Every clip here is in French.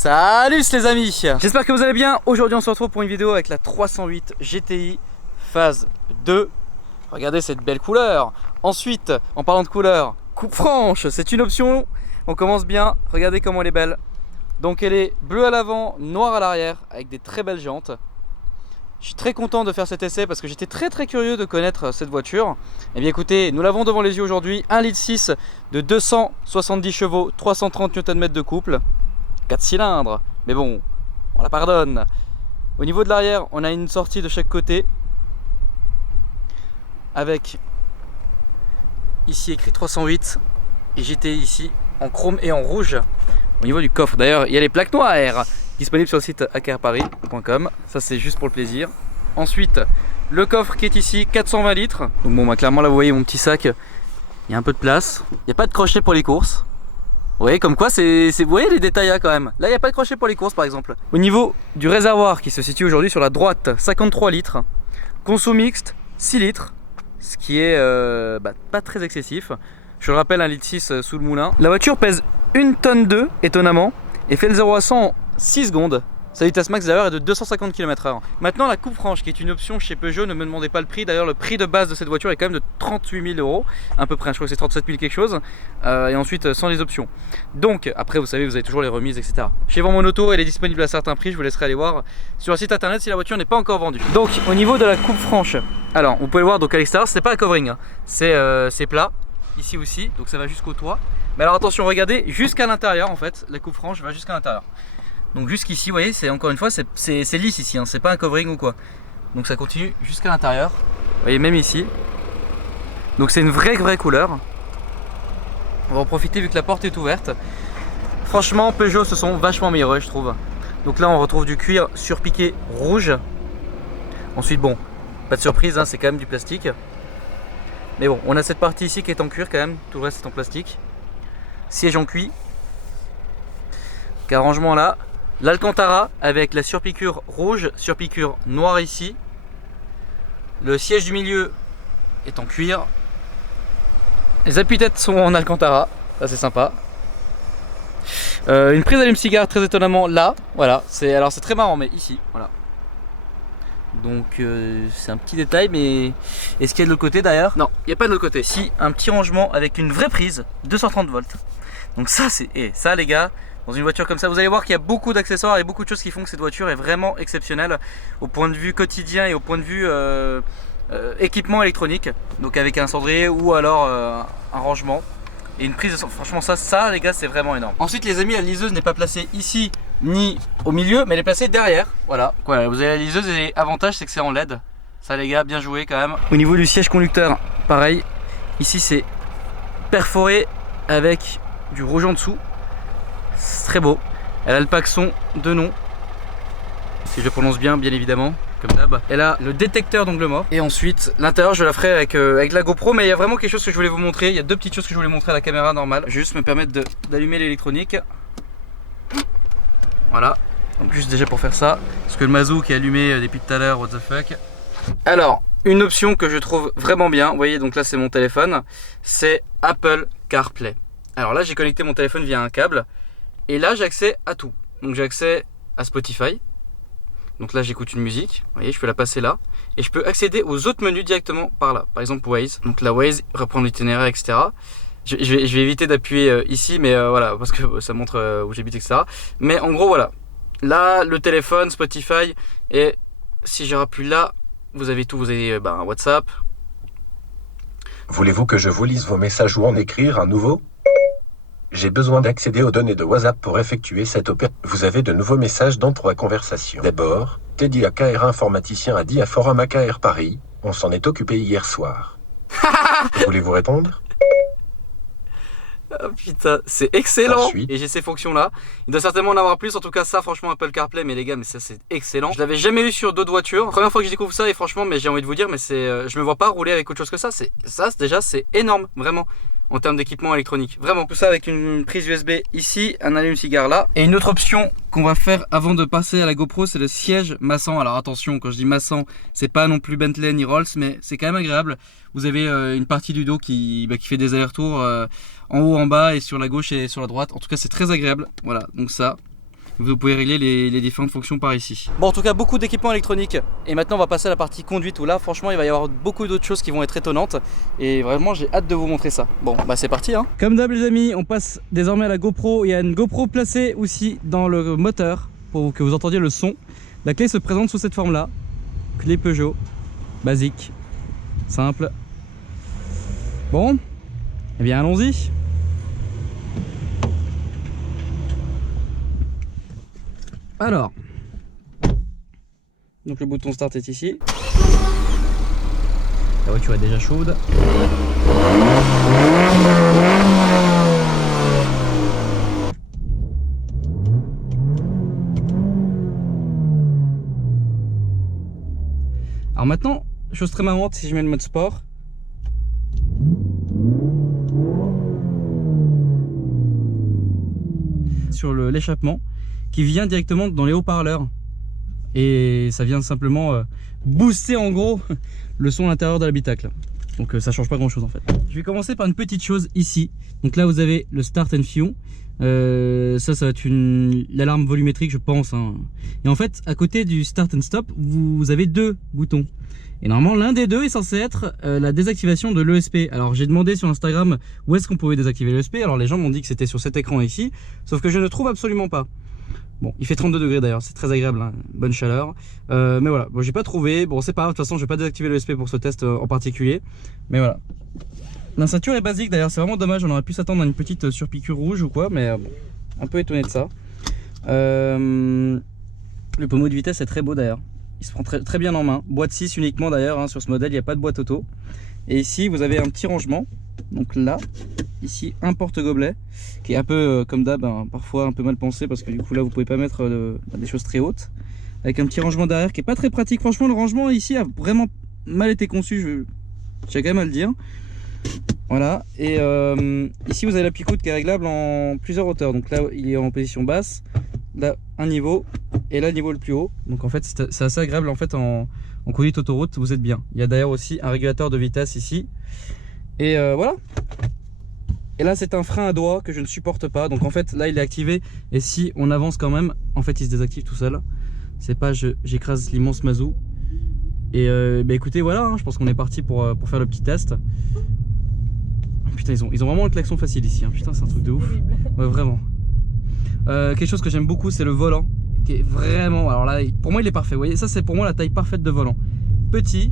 Salut les amis, j'espère que vous allez bien. Aujourd'hui on se retrouve pour une vidéo avec la 308 GTI phase 2. Regardez cette belle couleur. Ensuite, en parlant de couleur, coupe franche, c'est une option. On commence bien, regardez comment elle est belle. Donc elle est bleue à l'avant, noire à l'arrière, avec des très belles jantes. Je suis très content de faire cet essai parce que j'étais très curieux de connaître cette voiture. Et bien écoutez, nous l'avons devant les yeux aujourd'hui. 1,6 litre de 270 chevaux, 330 Nm de couple. 4 cylindres, mais bon, on la pardonne. Au niveau de l'arrière, on a une sortie de chaque côté avec ici écrit 308 et GTI ici en chrome et en rouge. Au niveau du coffre, d'ailleurs, il y a les plaques noires disponibles sur le site akarparis.com. Ça, c'est juste pour le plaisir. Ensuite, le coffre qui est ici, 420 litres. Donc bon, bah, clairement là, vous voyez mon petit sac, il y a un peu de place. Il n'y a pas de crochet pour les courses. Vous voyez comme quoi vous voyez les détails là quand même. Là il n'y a pas de crochet pour les courses par exemple. Au niveau du réservoir qui se situe aujourd'hui sur la droite, 53 litres. Conso mixte, 6 litres. Ce qui est pas très excessif. Je le rappelle, 1,6 litre sous le moulin. La voiture pèse 1 tonne 2 étonnamment. Et fait le 0 à 100 en 6 secondes. Sa vitesse max d'ailleurs est de 250 km/h. Maintenant la coupe franche qui est une option chez Peugeot, ne me demandez pas le prix. D'ailleurs le prix de base de cette voiture est quand même de 38 000 euros à peu près, je crois que c'est 37 000 quelque chose. Et ensuite sans les options. Donc après vous savez, vous avez toujours les remises etc. Chez Vend Mon Auto elle est disponible à certains prix, je vous laisserai aller voir sur le site internet si la voiture n'est pas encore vendue. Donc au niveau de la coupe franche, alors vous pouvez le voir donc à l'extérieur c'est pas un covering, hein. C'est plat, ici aussi, donc ça va jusqu'au toit. Mais alors attention, regardez, jusqu'à l'intérieur en fait, la coupe franche va jusqu'à l'intérieur. Donc jusqu'ici, vous voyez, c'est encore une fois, c'est lisse ici, hein, c'est pas un covering ou quoi. Donc ça continue jusqu'à l'intérieur. Vous voyez, même ici. Donc c'est une vraie couleur. On va en profiter vu que la porte est ouverte. Franchement, Peugeot se sont vachement améliorés, je trouve. Donc là, on retrouve du cuir surpiqué rouge. Ensuite, bon, pas de surprise, hein, c'est quand même du plastique. Mais bon, on a cette partie ici qui est en cuir quand même, tout le reste est en plastique. Siège en cuir. Arrangement là. L'Alcantara avec la surpiqûre rouge, surpiqûre noire ici. Le siège du milieu est en cuir. Les appuis-têtes sont en Alcantara, ça c'est sympa. Une prise d'allume-cigare très étonnamment là, voilà. Alors c'est très marrant, mais ici, voilà. Donc c'est un petit détail, mais est-ce qu'il y a de l'autre côté d'ailleurs? Non, il n'y a pas de l'autre côté. Ici, un petit rangement avec une vraie prise, 230 volts. Donc ça c'est, ça les gars. Dans une voiture comme ça, vous allez voir qu'il y a beaucoup d'accessoires et beaucoup de choses qui font que cette voiture est vraiment exceptionnelle au point de vue quotidien et au point de vue équipement électronique. Donc avec un cendrier ou alors un rangement et une prise de son. Franchement ça les gars, c'est vraiment énorme. Ensuite les amis, la liseuse n'est pas placée ici ni au milieu, mais elle est placée derrière. Voilà, vous avez la liseuse et l'avantage c'est que c'est en LED. Ça les gars, bien joué quand même. Au niveau du siège conducteur, pareil. Ici c'est perforé avec du rouge en dessous. C'est très beau. Elle a le paxon de nom, si je le prononce bien évidemment, comme d'hab. Elle a le détecteur d'angle mort. Et ensuite l'intérieur je la ferai avec la GoPro. Mais il y a vraiment quelque chose que je voulais vous montrer. Il y a deux petites choses que je voulais montrer à la caméra normale. Je vais juste me permettre d'allumer l'électronique. Voilà. Donc juste déjà pour faire ça, parce que le Mazou qui est allumé depuis tout à l'heure, what the fuck. Alors une option que je trouve vraiment bien, vous voyez, donc là c'est mon téléphone, c'est Apple CarPlay. Alors là j'ai connecté mon téléphone via un câble. Et là j'ai accès à tout. Donc j'ai accès à Spotify. Donc là j'écoute une musique. Vous voyez, je peux la passer là. Et je peux accéder aux autres menus directement par là. Par exemple Waze. Donc la Waze, reprendre l'itinéraire, etc. Je vais éviter d'appuyer ici, mais voilà, parce que ça montre où j'habite, etc. Mais en gros voilà. Là le téléphone, Spotify. Et si je rappuie là, vous avez tout. Vous avez un WhatsApp. Voulez-vous que je vous lise vos messages ou en écrire un nouveau ? J'ai besoin d'accéder aux données de WhatsApp pour effectuer cette opération. Vous avez de nouveaux messages dans 3 conversations. D'abord, Teddy AKR informaticien a dit à Forum AKR Paris, on s'en est occupé hier soir. Voulez-vous répondre? Oh putain, c'est excellent. Ensuite. Et j'ai ces fonctions là. Il doit certainement en avoir plus. En tout cas ça, franchement, Apple CarPlay, mais les gars, mais ça c'est excellent. Je l'avais jamais eu sur d'autres voitures. Première fois que je découvre ça et franchement, mais j'ai envie de vous dire, mais je me vois pas rouler avec autre chose que ça. Déjà c'est énorme, vraiment. En termes d'équipement électronique, vraiment. Tout ça avec une prise USB ici, un allume-cigare là. Et une autre option qu'on va faire avant de passer à la GoPro, c'est le siège massant. Alors attention, quand je dis massant, c'est pas non plus Bentley ni Rolls, mais c'est quand même agréable. Vous avez une partie du dos qui fait des allers-retours en haut, en bas et sur la gauche et sur la droite. En tout cas, c'est très agréable. Voilà, donc ça. Vous pouvez régler les différentes fonctions par ici. Bon, en tout cas, beaucoup d'équipements électroniques. Et maintenant, on va passer à la partie conduite où là, franchement, il va y avoir beaucoup d'autres choses qui vont être étonnantes. Et vraiment, j'ai hâte de vous montrer ça. Bon, bah c'est parti, hein. Comme d'hab, les amis, on passe désormais à la GoPro. Il y a une GoPro placée aussi dans le moteur pour que vous entendiez le son. La clé se présente sous cette forme-là. Clé Peugeot, basique, simple. Bon, eh bien, allons-y. Alors, donc le bouton start est ici. La voiture est déjà chaude. Alors maintenant, chose très marrante, si je mets le mode sport. Sur l'échappement qui vient directement dans les haut-parleurs et ça vient simplement booster en gros le son à l'intérieur de l'habitacle. Donc ça change pas grand chose en fait. Je vais commencer par une petite chose ici. Donc là vous avez le start and fuel. Ça va être l'alarme volumétrique je pense, hein. Et en fait à côté du start and stop vous avez deux boutons. Et normalement l'un des deux est censé être la désactivation de l'ESP. Alors j'ai demandé sur Instagram où est-ce qu'on pouvait désactiver l'ESP. Alors les gens m'ont dit que c'était sur cet écran ici. Sauf que je ne trouve absolument pas. Bon, il fait 32 degrés d'ailleurs, c'est très agréable, hein, bonne chaleur. Mais voilà, bon, j'ai pas trouvé. Bon, c'est pas grave, de toute façon, je vais pas désactiver l'ESP pour ce test en particulier. Mais voilà. La ceinture est basique d'ailleurs, c'est vraiment dommage. On aurait pu s'attendre à une petite surpiqûre rouge ou quoi, mais bon, un peu étonné de ça. Le pommeau de vitesse est très beau d'ailleurs. Il se prend très bien en main. Boîte 6 uniquement d'ailleurs, hein, sur ce modèle, il n'y a pas de boîte auto. Et ici, vous avez un petit rangement. Donc là, ici, un porte-gobelet qui est un peu comme d'hab, hein, parfois un peu mal pensé parce que du coup là, vous pouvez pas mettre des choses très hautes. Avec un petit rangement derrière qui est pas très pratique. Franchement, le rangement ici a vraiment mal été conçu, je tiens quand même à le dire. Voilà. Et ici, vous avez la picoute qui est réglable en plusieurs hauteurs. Donc là, il est en position basse. Là, un niveau. Et là, le niveau le plus haut. Donc en fait, c'est assez agréable en fait en conduite autoroute. Vous êtes bien. Il y a d'ailleurs aussi un régulateur de vitesse ici. Et voilà. Et là c'est un frein à doigt que je ne supporte pas. Donc en fait là il est activé. Et si on avance quand même, en fait il se désactive tout seul. C'est pas j'écrase l'immense mazou. Et bah écoutez voilà, hein, je pense qu'on est parti pour faire le petit test. Putain ils ont vraiment le klaxon facile ici, hein. Putain c'est un truc de ouf. Ouais vraiment. Quelque chose que j'aime beaucoup c'est le volant. Qui est vraiment, alors là pour moi il est parfait. Vous voyez ça c'est pour moi la taille parfaite de volant. Petit,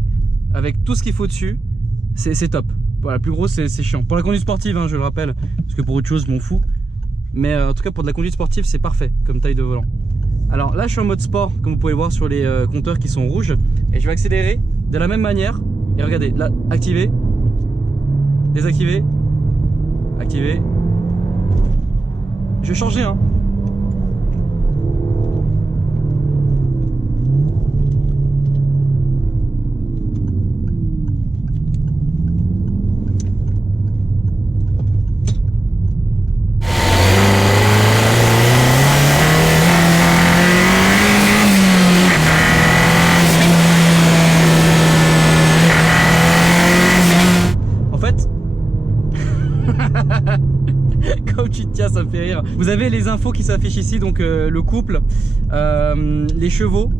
avec tout ce qu'il faut dessus. C'est top. Voilà, plus gros c'est chiant. Pour la conduite sportive, hein, je le rappelle, parce que pour autre chose, je m'en fous. Mais en tout cas, pour de la conduite sportive, c'est parfait comme taille de volant. Alors là, je suis en mode sport, comme vous pouvez le voir sur les compteurs qui sont rouges. Et je vais accélérer de la même manière. Et regardez, là, activer, désactiver, activer. Je vais changer, hein. Comme tu te tiens, ça me fait rire. Vous avez les infos qui s'affichent ici, donc le couple, les chevaux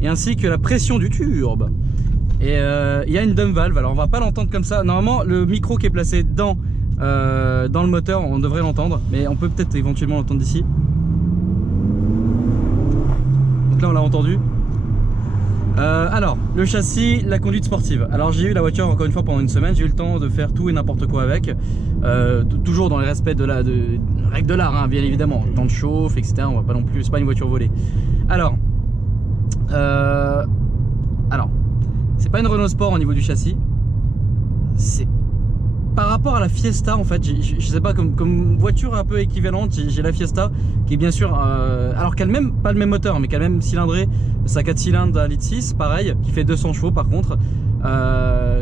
et ainsi que la pression du turbo. Et il y a une dump valve, alors on va pas l'entendre comme ça. Normalement le micro qui est placé dans le moteur, on devrait l'entendre, mais on peut peut-être éventuellement l'entendre d'ici. Donc là on l'a entendu. Alors, le châssis, la conduite sportive. Alors j'ai eu la voiture encore une fois pendant une semaine, j'ai eu le temps de faire tout et n'importe quoi avec. Toujours dans les respects de règles de l'art, hein, bien évidemment. Temps de chauffe, etc. On va pas non plus, c'est pas une voiture volée. Alors, c'est pas une Renault Sport au niveau du châssis. C'est par rapport à la Fiesta en fait, je sais pas, comme voiture un peu équivalente, j'ai la Fiesta qui est bien sûr, alors qu'elle même pas le même moteur mais qui a le même cylindrée, sa 4 cylindres à 1,6 litre, pareil, qui fait 200 chevaux par contre,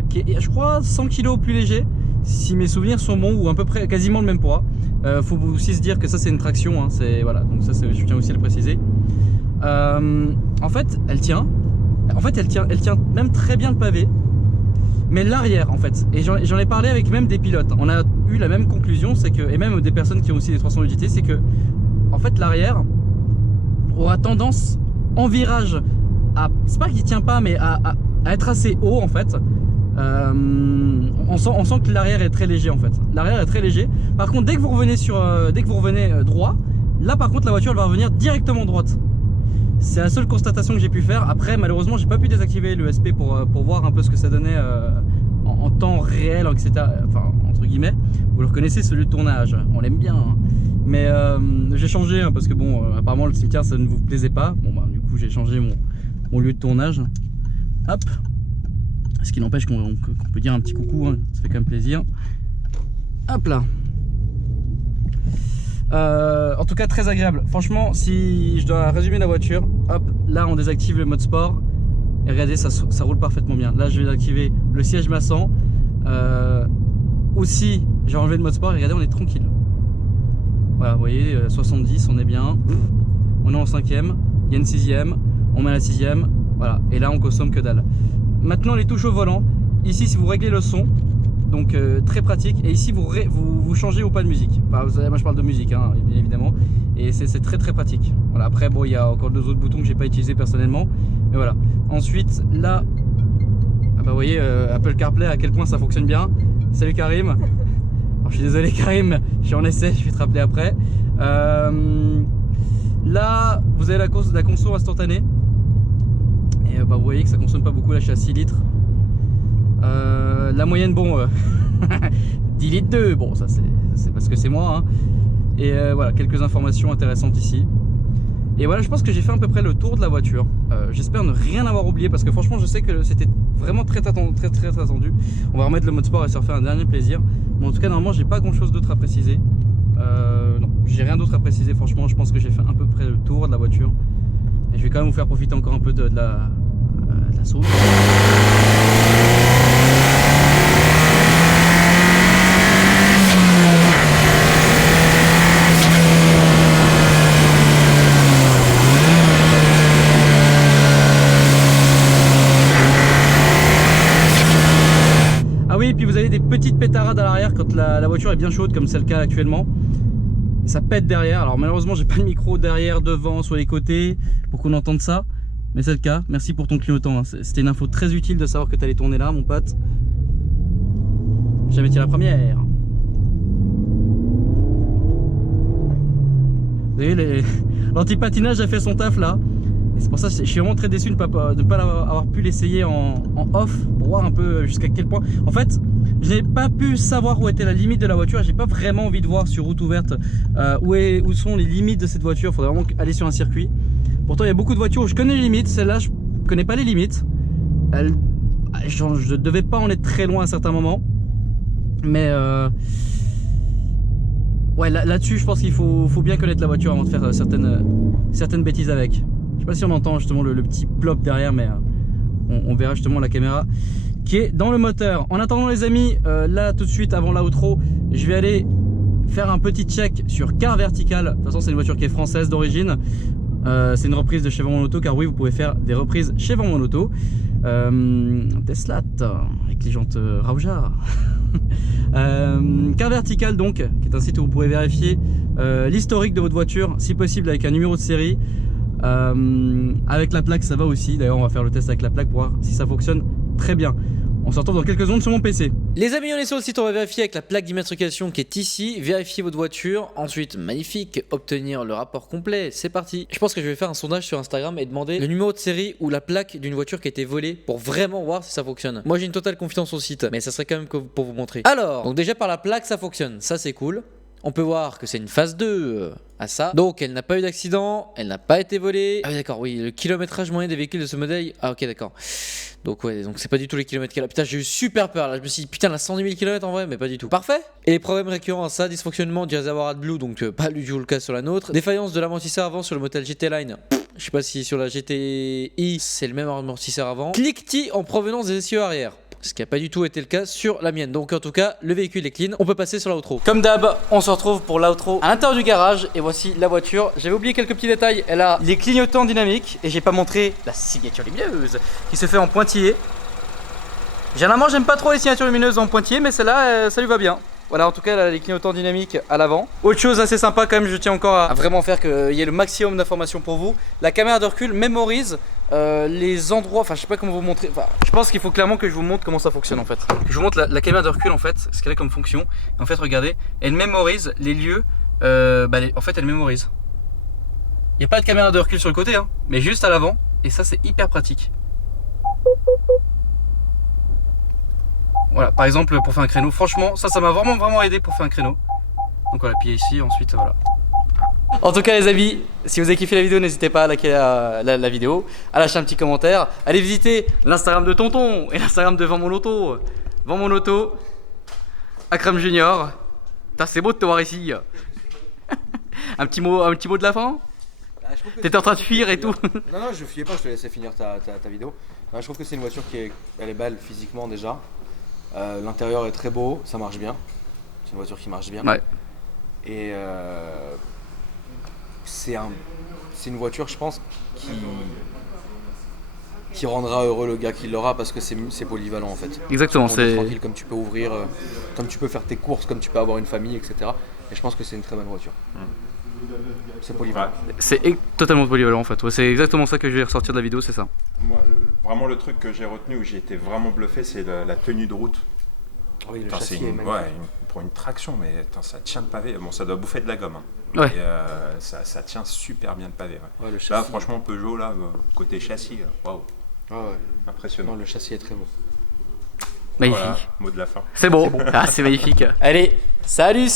qui est je crois 100 kg plus léger si mes souvenirs sont bons, ou à peu près quasiment le même poids. Faut aussi se dire que ça c'est une traction, hein, c'est voilà, donc ça je tiens aussi à le préciser. En fait elle tient même très bien le pavé. Mais l'arrière en fait, et j'en ai parlé avec même des pilotes, on a eu la même conclusion, c'est que, et même des personnes qui ont aussi des 300 UGT, c'est que en fait l'arrière tendance en virage à, c'est pas qu'il tient pas, mais à être assez haut en fait. On sent que l'arrière est très léger en fait. L'arrière est très léger. Par contre, dès que vous revenez droit, là par contre la voiture elle va revenir directement droite. C'est la seule constatation que j'ai pu faire. Après, malheureusement, j'ai pas pu désactiver l'ESP pour voir un peu ce que ça donnait en temps réel, etc. Enfin, entre guillemets. Vous le reconnaissez, celui de tournage. On l'aime bien. Hein. Mais j'ai changé parce que bon, apparemment le cimetière ça ne vous plaisait pas. Bon bah du coup j'ai changé mon lieu de tournage. Hop. Ce qui n'empêche qu'on peut dire un petit coucou. Hein. Ça fait quand même plaisir. Hop là. En tout cas très agréable. Franchement, si je dois résumer la voiture, hop, là on désactive le mode sport et regardez, ça roule parfaitement bien. Là je vais désactiver le siège massant. Aussi j'ai enlevé le mode sport et regardez, on est tranquille. Voilà, vous voyez, 70, on est bien. On est en 5ème, il y a une 6ème, on met la 6ème, voilà. Et là on consomme que dalle. Maintenant les touches au volant. Ici si vous réglez le son, donc très pratique, et ici vous changez ou pas de musique. Enfin, moi je parle de musique hein, bien évidemment, et c'est très très pratique. Voilà, après bon il y a encore 2 autres boutons que j'ai pas utilisé personnellement, mais voilà. Ensuite là, ah bah, vous voyez Apple CarPlay à quel point ça fonctionne bien. Salut Karim. Alors, je suis désolé Karim, je suis en essai, je vais te rappeler après. Là vous avez la conso instantanée, et bah, vous voyez que ça consomme pas beaucoup. Là je suis à 6 litres. La moyenne, bon, 10 litres 2, bon ça c'est parce que c'est moi hein. Et voilà, quelques informations intéressantes ici. Et voilà, je pense que j'ai fait à peu près le tour de la voiture. J'espère ne rien avoir oublié parce que franchement je sais que c'était vraiment très attendu. On va remettre le mode sport et se refaire un dernier plaisir. Mais en tout cas normalement j'ai pas grand chose d'autre à préciser. Non, j'ai rien d'autre à préciser. Franchement je pense que j'ai fait à peu près le tour de la voiture. Et je vais quand même vous faire profiter encore un peu de la sauce. Ah oui, et puis vous avez des petites pétarades à l'arrière quand la voiture est bien chaude comme c'est le cas actuellement. Ça pète derrière. Alors malheureusement j'ai pas le micro derrière, devant, sur les côtés pour qu'on entende ça. Mais c'est le cas. Merci pour ton clignotant. Hein. C'était une info très utile de savoir que tu allais tourner là, mon pote. J'ai jamais tiré la première. Vous voyez, l'anti-patinage a fait son taf là. Et c'est pour ça que je suis vraiment très déçu de ne pas avoir pu l'essayer en off pour voir un peu jusqu'à quel point. En fait, je n'ai pas pu savoir où était la limite de la voiture. J'ai pas vraiment envie de voir sur route ouverte où sont les limites de cette voiture. Il faudrait vraiment aller sur un circuit. Pourtant il y a beaucoup de voitures où je connais les limites, celle-là je connais pas les limites. Je devais pas en être très loin à certains moments. Mais ouais, là-dessus je pense qu'il faut bien connaître la voiture avant de faire certaines bêtises avec. Je sais pas si on entend justement le petit plop derrière, mais on verra justement la caméra qui est dans le moteur. En attendant les amis, là tout de suite avant l'outro, je vais aller faire un petit check sur Car Vertical. De toute façon c'est une voiture qui est française d'origine. C'est une reprise de chez Van Auto, car oui vous pouvez faire des reprises chez Van Auto. Tesla avec les jantes Rauja. Car Vertical donc, qui est un site où vous pourrez vérifier l'historique de votre voiture, si possible avec un numéro de série. Avec la plaque ça va aussi, d'ailleurs on va faire le test avec la plaque pour voir si ça fonctionne très bien. On se retrouve dans quelques secondes sur mon PC. Les amis, on est sur le site, on va vérifier avec la plaque d'immatriculation qui est ici, vérifier votre voiture, ensuite magnifique, obtenir le rapport complet, c'est parti. Je pense que je vais faire un sondage sur Instagram et demander le numéro de série ou la plaque d'une voiture qui a été volée pour vraiment voir si ça fonctionne. Moi j'ai une totale confiance au site, mais ça serait quand même pour vous montrer. Alors, donc déjà par la plaque ça fonctionne, ça c'est cool. On peut voir que c'est une phase 2 à ça. Donc elle n'a pas eu d'accident, elle n'a pas été volée. Ah oui d'accord, oui, le kilométrage moyen des véhicules de ce modèle. Ah ok d'accord. Donc ouais, donc c'est pas du tout les kilomètres qu'elle a. Putain, j'ai eu super peur là, je me suis dit putain, elle a 110 000 km en vrai, mais pas du tout. Parfait. Et les problèmes récurrents à ça, dysfonctionnement du réservoir AdBlue, donc pas du tout le cas sur la nôtre. Défaillance de l'amortisseur avant sur le modèle GT Line. Je sais pas si sur la GTI c'est le même amortisseur avant. Cliquetis en provenance des essieux arrière. Ce qui n'a pas du tout été le cas sur la mienne. Donc en tout cas, le véhicule est clean. On peut passer sur l'outro. Comme d'hab, on se retrouve pour l'outro à l'intérieur du garage. Et voici la voiture. J'avais oublié quelques petits détails. Elle a les clignotants dynamiques. Et j'ai pas montré la signature lumineuse qui se fait en pointillé. Généralement, j'aime pas trop les signatures lumineuses en pointillé, mais celle-là, ça lui va bien. Voilà, en tout cas, là, les clignotants dynamiques à l'avant. Autre chose assez sympa quand même, je tiens encore à vraiment faire qu'il y ait le maximum d'informations pour vous. La caméra de recul mémorise les endroits, enfin je sais pas comment vous montrer, enfin je pense qu'il faut clairement que je vous montre comment ça fonctionne en fait. Que je vous montre la caméra de recul en fait, ce qu'elle a comme fonction. En fait regardez, elle mémorise les lieux, en fait elle mémorise. Il n'y a pas de caméra de recul sur le côté, hein, mais juste à l'avant, et ça c'est hyper pratique. Voilà, par exemple pour faire un créneau, franchement ça m'a vraiment aidé pour faire un créneau. Donc voilà, puis ici ensuite voilà. En tout cas les amis, si vous avez kiffé la vidéo, n'hésitez pas à liker la vidéo, à lâcher un petit commentaire, allez visiter l'Instagram de Tonton et l'Instagram de Vends mon auto. Vends mon auto, Akram Junior. C'est beau de te voir ici. un petit mot de la fin. T'étais en train de fuir et tout. Non, je fuyais pas, je te laissais finir ta vidéo. Je trouve que c'est une voiture elle est belle physiquement déjà. L'intérieur est très beau, ça marche bien. C'est une voiture qui marche bien. Ouais. Et c'est une voiture, je pense, qui rendra heureux le gars qui l'aura parce que c'est polyvalent en fait. Exactement, c'est tranquille, comme tu peux ouvrir, comme tu peux faire tes courses, comme tu peux avoir une famille, etc. Et je pense que c'est une très bonne voiture. C'est polyvalent. Ouais. C'est totalement polyvalent en fait. Ouais, c'est exactement ça que je vais ressortir de la vidéo, c'est ça. Moi, vraiment le truc que j'ai retenu où j'ai été vraiment bluffé, c'est la tenue de route. Oui, le Putain, châssis c'est est magnifique. pour une traction, mais attends, ça tient le pavé. Bon, ça doit bouffer de la gomme. Hein. Ouais. Et, ça tient super bien le pavé. Ouais. Ouais, le Là, châssis. franchement, Peugeot, là, côté châssis, waouh, Ouais. impressionnant. Non, le châssis est très beau. Magnifique. Voilà, mot de la fin. C'est beau. Ah, c'est magnifique. Allez, salut.